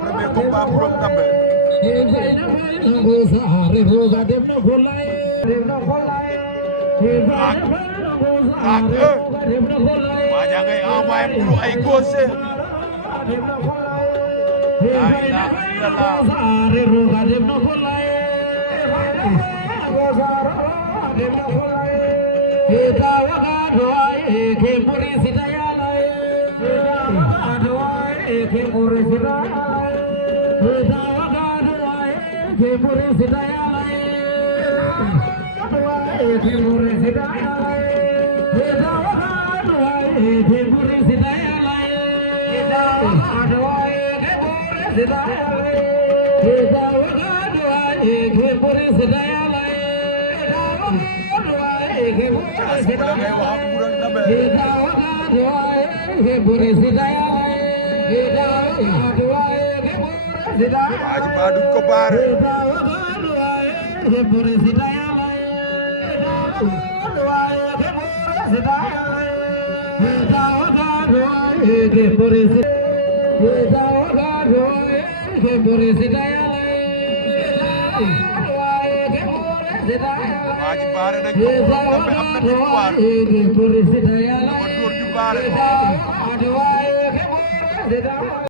premier combat borom Ndambe waja ngay envoyé mburu ay gauche la ilaha Haji Badut ko bare Haji bare nak ko Ndambe am na victoire ko dor ju bare